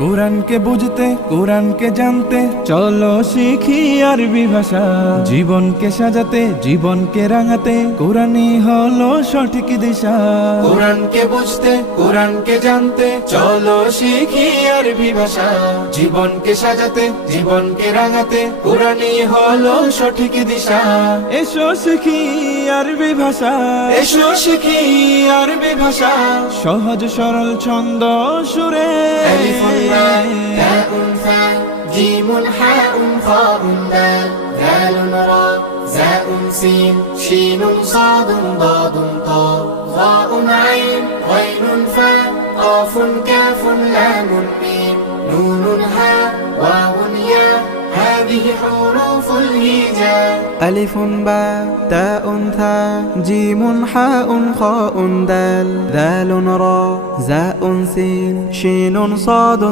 কোরআনকে বুঝতে কোরআনকে জানতে চলো শিখি আরবি ভাষা। জীবনকে সাজাতে জীবনকে রাঙাতে কোরআনই হলো সঠিক দিশা। কোরআনকে বুঝতে কোরআনকে জানতে চলো শিখি আরবি ভাষা। জীবনকে সাজাতে জীবনকে রাঙাতে কোরআনই হলো সঠিক দিশা। এসো শিখি আরবি ভাষা, এসো শিখি আরবি ভাষা। সহজ সরল ছন্দ সুরে تاء ثاء جيم حاء خاء دال ذال راء زاء سين شين صاد ضاد طاء ظاء عين غين فاء قاف كاف لام ميم نون هاء واو ياء هذه حروف الهجاء ألف باء تاء ثاء جيم حاء خاء دال ذال راء زاء سين شين صاد